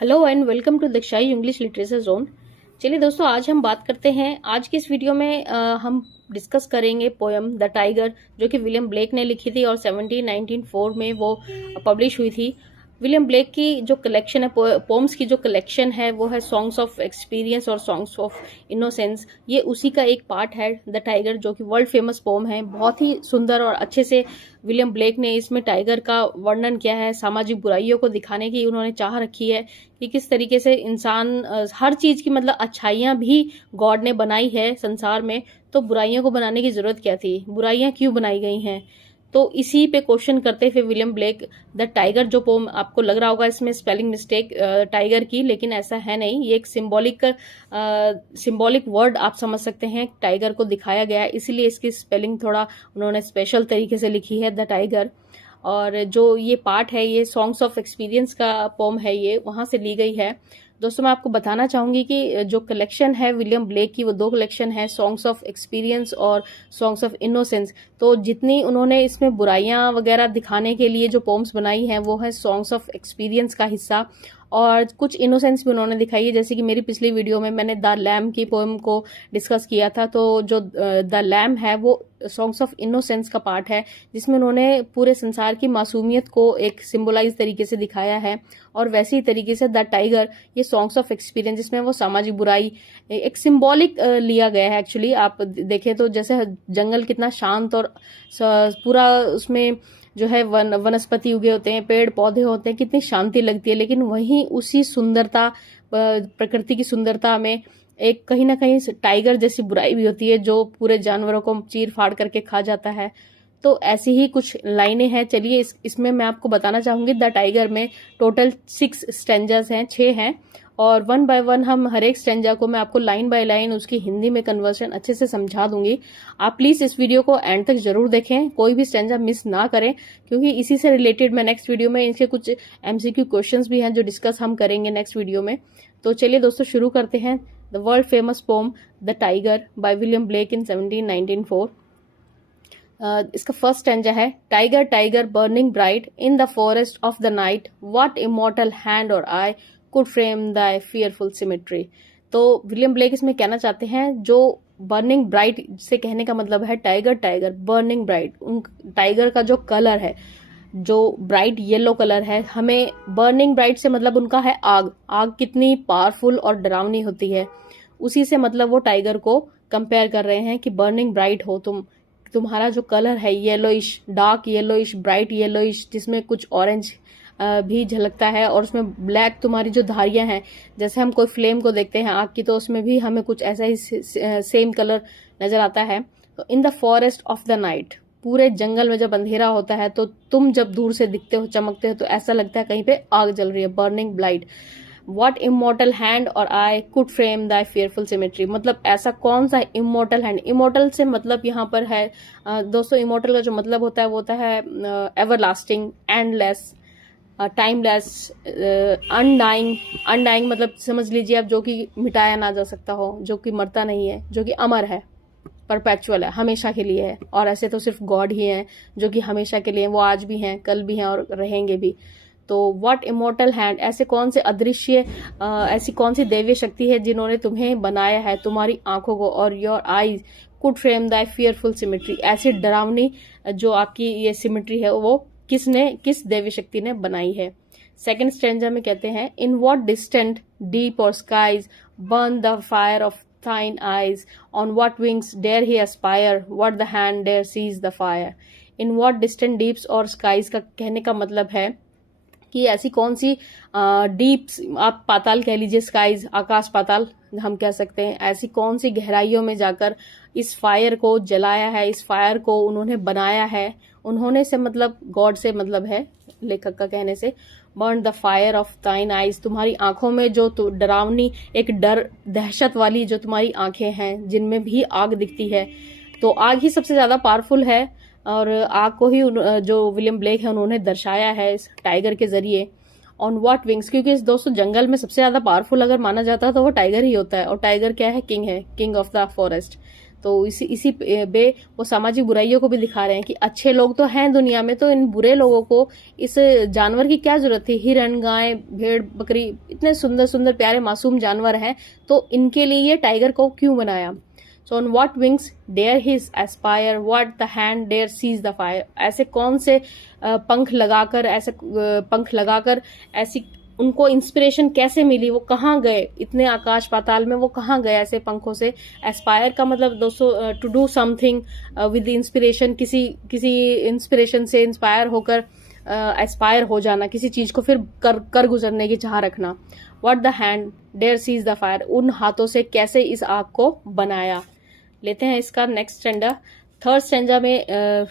Hello and welcome to दक्षाई English literature zone. चलिए दोस्तों, आज हम बात करते हैं। आज की इस वीडियो में हम डिस्कस करेंगे पोयम द टाइगर, जो कि विलियम ब्लेक ने लिखी थी और 1794 में वो पब्लिश हुई थी। विलियम ब्लेक की जो कलेक्शन है, पोम्स की जो कलेक्शन है, वो है सॉन्ग्स ऑफ एक्सपीरियंस और सॉन्ग्स ऑफ इनोसेंस। ये उसी का एक पार्ट है, द टाइगर, जो कि वर्ल्ड फेमस पोम है। बहुत ही सुंदर और अच्छे से विलियम ब्लेक ने इसमें टाइगर का वर्णन किया है। सामाजिक बुराइयों को दिखाने की उन्होंने चाह रखी है कि किस तरीके से इंसान हर चीज की मतलब अच्छाइयां भी गॉड ने बनाई है संसार में, तो बुराइयों को बनाने की जरूरत क्या थी, बुराइयां क्यों बनाई गई हैं। तो इसी पे क्वेश्चन करते हुए विलियम ब्लेक द टाइगर, जो पोम, आपको लग रहा होगा इसमें स्पेलिंग मिस्टेक टाइगर की, लेकिन ऐसा है नहीं। ये एक सिंबॉलिक वर्ड आप समझ सकते हैं, टाइगर को दिखाया गया है, इसीलिए इसकी स्पेलिंग थोड़ा उन्होंने स्पेशल तरीके से लिखी है, द टाइगर। और जो ये पार्ट है, ये सॉन्ग्स ऑफ एक्सपीरियंस का पोम है, ये वहां से ली गई है। दोस्तों, मैं आपको बताना चाहूंगी कि जो कलेक्शन है विलियम ब्लेक की, वो दो कलेक्शन है, सॉन्ग्स ऑफ एक्सपीरियंस और सॉन्ग्स ऑफ इनोसेंस। तो जितनी उन्होंने इसमें बुराइयां वगैरह दिखाने के लिए जो पोम्स बनाई हैं, वो है सॉन्ग्स ऑफ एक्सपीरियंस का हिस्सा, और कुछ इनोसेंस भी उन्होंने दिखाई है। जैसे कि मेरी पिछली वीडियो में मैंने द लैम की पोएम को डिस्कस किया था, तो जो द लैम है वो सॉन्ग्स ऑफ इनोसेंस का पार्ट है, जिसमें उन्होंने पूरे संसार की मासूमियत को एक सिंबलाइज तरीके से दिखाया है। और वैसे ही तरीके से द टाइगर, ये सॉन्ग्स ऑफ एक्सपीरियंस, जिसमें वो सामाजिक बुराई एक सिंबॉलिक लिया गया है। एक्चुअली आप देखें तो जैसे जंगल कितना शांत और पूरा उसमें जो है वनस्पति उगे होते हैं, पेड़ पौधे होते हैं, कितनी शांति लगती है। लेकिन वहीं उसी सुंदरता, प्रकृति की सुंदरता में एक कहीं ना कहीं टाइगर जैसी बुराई भी होती है, जो पूरे जानवरों को चीर फाड़ करके खा जाता है। तो ऐसी ही कुछ लाइनें हैं। चलिए इसमें मैं आपको बताना चाहूंगी। द टाइगर में टोटल 6 स्टेंजास हैं, 6 हैं, और वन बाय वन हम हर एक स्टेंजा को मैं आपको लाइन बाय लाइन उसकी हिंदी में कन्वर्शन अच्छे से समझा दूंगी। आप प्लीज इस वीडियो को एंड तक जरूर देखें, कोई भी स्टेंजा मिस ना करें, क्योंकि इसी से रिलेटेड मैं नेक्स्ट वीडियो में इनके कुछ एमसीक्यू क्वेश्चंस भी हैं जो डिस्कस हम करेंगे नेक्स्ट वीडियो में। तो चलिए दोस्तों, शुरू करते हैं। The world famous poem the tiger by William Blake in 1794। इसका फर्स्ट स्टेंजा है, tiger tiger burning bright in the forest of the night, what immortal hand or eye could frame the fearful symmetry. तो William Blake इसमें कहना चाहते हैं, जो burning bright से कहने का मतलब है टाइगर टाइगर बर्निंग ब्राइट, उन टाइगर का जो कलर है, जो ब्राइट येलो कलर है, हमें बर्निंग ब्राइट से मतलब उनका है आग। आग कितनी पावरफुल और डरावनी होती है, उसी से मतलब वो टाइगर को कंपेयर कर रहे हैं कि बर्निंग ब्राइट हो तुम, तुम्हारा जो कलर है yellowish, dark yellowish, bright yellowish, जिसमें कुछ ऑरेंज भी झलकता है, और उसमें ब्लैक तुम्हारी जो धारियां हैं, जैसे हम कोई फ्लेम को देखते हैं आग की, तो उसमें भी हमें कुछ ऐसा ही सेम कलर नजर आता है। तो इन the forest of the night, पूरे जंगल में जब अंधेरा होता है, तो तुम जब दूर से दिखते हो, चमकते हो, तो ऐसा लगता है कहीं पे आग जल रही है, burning blight. What immortal hand और I could frame thy fearful symmetry, मतलब ऐसा कौन सा इमोर्टल हैंड। इमोर्टल से मतलब यहाँ पर है दोस्तों, इमोर्टल का जो मतलब होता है वो होता है everlasting, endless, timeless, undying. Undying मतलब समझ लीजिए आप, जो कि मिटाया ना जा सकता हो, जो कि मरता नहीं है, जो कि अमर है, परपेचुअल है, हमेशा के लिए है। और ऐसे तो सिर्फ गॉड ही हैं जो कि हमेशा के लिए, वो आज भी हैं, कल भी हैं और रहेंगे भी। तो व्हाट इमोर्टल हैंड, ऐसे कौन से अदृश्य, ऐसी कौन सी दैवीय शक्ति है जिन्होंने तुम्हें बनाया है, तुम्हारी आंखों को, और your eyes could frame the fearful symmetry, ऐसी डरावनी जो आपकी ये सिमेट्री है, वो किस दैवीय शक्ति ने बनाई है। सेकंड स्टेंजा में कहते हैं, in what distant deep or skies burn the fire of thine eyes, on what wings dare he aspire, what the hand dare seize the fire। in what distant deeps और skies का कहने का मतलब है कि ऐसी कौन सी डीप्स, आप पाताल कह लीजिए, स्काइज आकाश पाताल हम कह सकते हैं, ऐसी कौन सी गहराइयों में जाकर इस फायर को जलाया है, इस फायर को उन्होंने बनाया है। उन्होंने से मतलब गॉड से मतलब है, लेखक का कहने से। Burn the fire of thine eyes, तुम्हारी आंखों में जो डरावनी, एक डर, दहशत वाली जो तुम्हारी आंखें हैं, जिनमें भी आग दिखती है। तो आग ही सबसे ज्यादा पावरफुल है, और आग को ही जो विलियम ब्लेक है उन्होंने दर्शाया है इस टाइगर के जरिए। ऑन व्हाट विंग्स, क्योंकि इस दोस्तों जंगल में सबसे ज्यादा पावरफुल अगर माना जाता है तो वो टाइगर ही होता है, और टाइगर क्या है, किंग है, किंग ऑफ द फॉरेस्ट। तो इसी पे वो सामाजिक बुराइयों को भी दिखा रहे हैं कि अच्छे लोग तो हैं दुनिया में, तो इन बुरे लोगों को इस जानवर की क्या जरूरत थी। हिरन, गाय, भेड़, बकरी, इतने सुंदर सुंदर प्यारे मासूम जानवर हैं, तो इनके लिए ये टाइगर को क्यों बनाया। So on what wings dare he aspire, what the hand dare seize the fire। ऐसे कौन से पंख लगाकर ऐसी उनको इंस्पिरेशन कैसे मिली, वो कहाँ गए, इतने आकाश पाताल में वो कहाँ गए ऐसे पंखों से। एस्पायर का मतलब दोस्तों to do something with inspiration, किसी इंस्पिरेशन से इंस्पायर होकर एस्पायर हो जाना, किसी चीज को फिर कर गुजरने की चाह रखना। What the hand dare seize the fire, उन हाथों से कैसे इस आग को बनाया। लेते हैं इसका नेक्स्ट स्टैंडा। थर्ड स्टैंडा में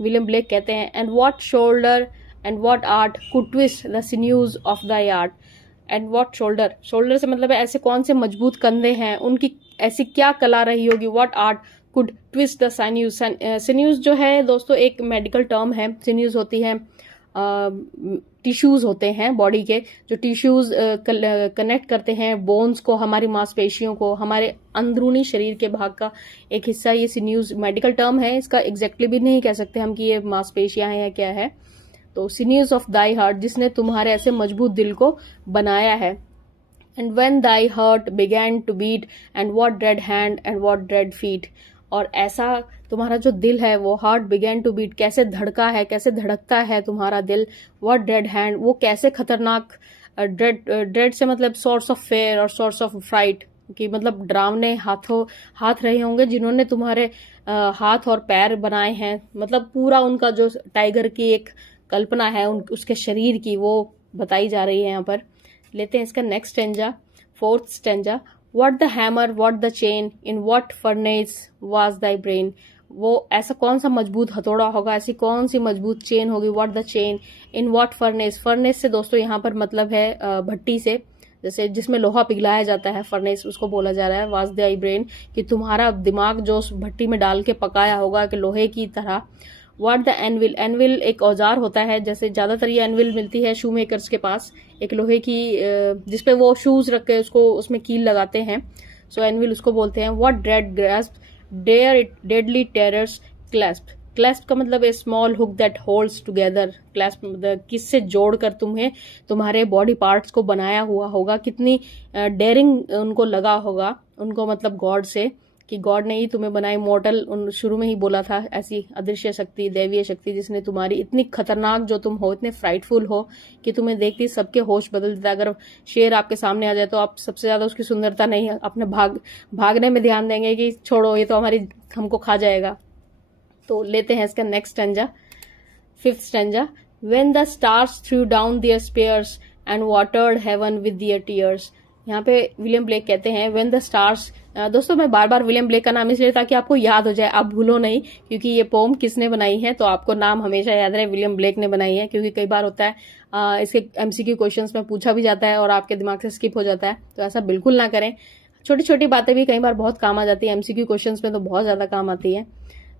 विलियम ब्लेक कहते हैं, and what shoulder and what art could twist the sinews of the art. And what shoulder, shoulder से मतलब है ऐसे कौन से मजबूत कंधे हैं, उनकी ऐसी क्या कला रही होगी। What art could twist the sinews. Sinews जो है दोस्तों एक मेडिकल टर्म है। सिन्यूज होती है टिश्यूज होते हैं बॉडी के, जो टिश्यूज कनेक्ट करते हैं बोन्स को, हमारी मांसपेशियों को, हमारे अंदरूनी शरीर के भाग का एक हिस्सा ये सिन्यूज मेडिकल टर्म है। इसका एग्जैक्टली भी नहीं कह सकते हम कि ये मांसपेशियां हैं या क्या है। तो सिन्यूज ऑफ दाई हार्ट, जिसने तुम्हारे ऐसे मजबूत दिल को बनाया है। And when thy heart began to beat and what dread hand and what dread feet. और ऐसा तुम्हारा जो दिल है वो हार्ट बिगैन टू बीट, कैसे धड़का है, कैसे धड़कता है तुम्हारा दिल। व्हाट ड्रेड हैंड, वो कैसे खतरनाक। ड्रेड से मतलब सोर्स ऑफ फेयर और सोर्स ऑफ फ्राइट, कि मतलब डरावने हाथ रहे होंगे जिन्होंने तुम्हारे हाथ और पैर बनाए हैं। मतलब पूरा उनका जो टाइगर की एक कल्पना है उसके शरीर की, वो बताई जा रही है यहाँ पर। लेते हैं इसका next stanza, fourth stanza. What the hammer what the chain in what furnace was thy brain. वो ऐसा कौन सा मजबूत हथौड़ा होगा, ऐसी कौन सी मजबूत चेन होगी। What the chain in what furnace. Furnace से दोस्तों यहाँ पर मतलब है भट्टी से, जैसे जिसमें लोहा पिघलाया जाता है, फर्नेस उसको बोला जा रहा है। वाज दाई ब्रेन, कि तुम्हारा दिमाग जो उस भट्टी में डाल के पकाया होगा कि लोहे की तरह। व्हाट द एनविल, एनविल एक औजार होता है, जैसे ज्यादातर ये एनविल मिलती है शू मेकर्स के पास, एक लोहे की जिसपे वो शूज रख के उसको उसमें कील लगाते हैं। सो एनविल उसको बोलते हैं। What dread grasp dare it deadly terrors clasp. Clasp का मतलब a small hook that holds together. Clasp मतलब किससे जोड़कर तुम्हें तुम्हारे बॉडी पार्ट्स को बनाया हुआ होगा, कितनी डेयरिंग उनको लगा होगा, उनको मतलब गॉड से, कि गॉड ने ही तुम्हें बनाई मॉर्टल। शुरू में ही बोला था ऐसी अदृश्य शक्ति, दैवीय शक्ति, जिसने तुम्हारी इतनी खतरनाक जो तुम हो, इतने फ्राइटफुल हो कि तुम्हें देखती सबके होश बदल देता। अगर शेर आपके सामने आ जाए तो आप सबसे ज्यादा उसकी सुंदरता नहीं, अपने भागने में ध्यान देंगे कि छोड़ो ये तो हमको खा जाएगा। तो लेते हैं इसका next stanza, fifth stanza. When the stars threw down their spears and watered heaven with their tears. यहाँ पे विलियम ब्लेक कहते हैं व्हेन द स्टार्स। दोस्तों मैं बार बार विलियम ब्लेक का नाम इसलिए ताकि आपको याद हो जाए, आप भूलो नहीं, क्योंकि ये पोम किसने बनाई है तो आपको नाम हमेशा याद रहे, विलियम ब्लेक ने बनाई है। क्योंकि कई बार होता है इसके एमसीक्यू क्वेश्चंस में पूछा भी जाता है और आपके दिमाग से स्किप हो जाता है, तो ऐसा बिल्कुल ना करें। छोटी छोटी बातें भी कई बार बहुत काम आ जाती है, एमसीक्यू क्वेश्चंस में तो बहुत ज्यादा काम आती है।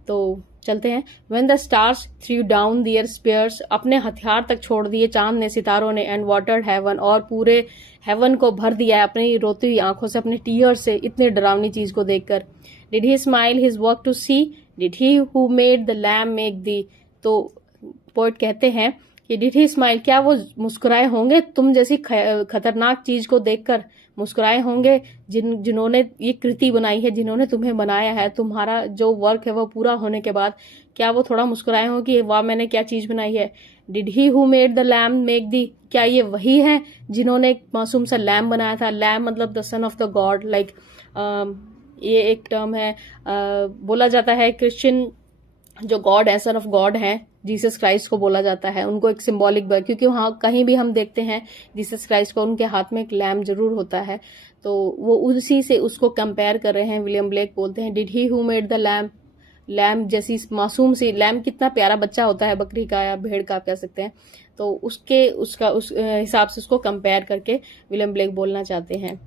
तो चलते हैं। When the stars threw down their spears, अपने हथियार तक छोड़ दिए चांद ने, सितारों ने, एंड वाटर्ड हेवन, और पूरे हेवन को भर दिया है अपनी रोती हुई आंखों से, अपने टीयर से, इतने डरावनी चीज को देखकर। Did he smile his work to see, did he who made the lamb make thee. तो पोएट कहते हैं कि डिड ही स्माइल, क्या वो मुस्कुराए होंगे तुम जैसी खतरनाक चीज को देखकर, मुस्कुराए होंगे जिन्होंने ये कृति बनाई है, जिन्होंने तुम्हें बनाया है, तुम्हारा जो वर्क है वो पूरा होने के बाद क्या वो थोड़ा मुस्कुराए हो कि वाह मैंने क्या चीज बनाई है। Did he who made the lamb make दी, क्या ये वही है जिन्होंने एक मासूम सा लैम्ब बनाया था। लैम्ब मतलब the son of the God, like ये एक टर्म है, बोला जाता है क्रिश्चियन जो गॉड है, सन ऑफ गॉड है, जीसस क्राइस्ट को बोला जाता है, उनको एक सिंबॉलिक, क्योंकि वहां कहीं भी हम देखते हैं जीसस क्राइस्ट को, उनके हाथ में एक लैम्ब जरूर होता है, तो वो उसी से उसको कंपेयर कर रहे हैं। विलियम ब्लेक बोलते हैं did he who made the lamb, lamb जैसी मासूम सी, लैम्ब कितना प्यारा बच्चा होता है बकरी का या भेड़ का आप कह सकते हैं, तो उस हिसाब से उसको कंपेयर करके विलियम ब्लेक बोलना चाहते हैं।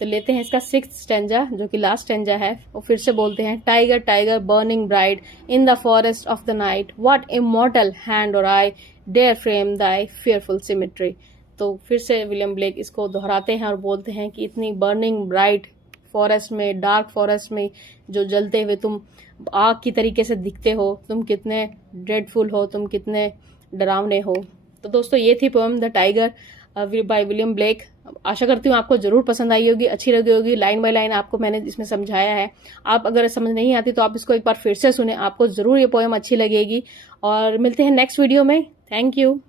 तो लेते हैं इसका सिक्स्थ स्टेंजा जो कि लास्ट स्टेंजा है, वो फिर से बोलते हैं tiger tiger burning bright in the forest of the night, what immortal hand or eye dare frame thy fearful symmetry. तो फिर से विलियम ब्लेक इसको दोहराते हैं और बोलते हैं कि इतनी बर्निंग ब्राइट फॉरेस्ट में, डार्क फॉरेस्ट में जो जलते हुए तुम आग की तरीके से दिखते हो, तुम कितने ड्रेडफुल हो, तुम कितने डरावने हो। तो दोस्तों ये थी poem the tiger by William Blake. आशा करती हूँ आपको जरूर पसंद आई होगी, अच्छी लगी होगी। लाइन बाय लाइन आपको मैंने इसमें समझाया है। आप अगर समझ नहीं आती तो आप इसको एक बार फिर से सुने, आपको जरूर ये पोएम अच्छी लगेगी। और मिलते हैं नेक्स्ट वीडियो में। Thank you.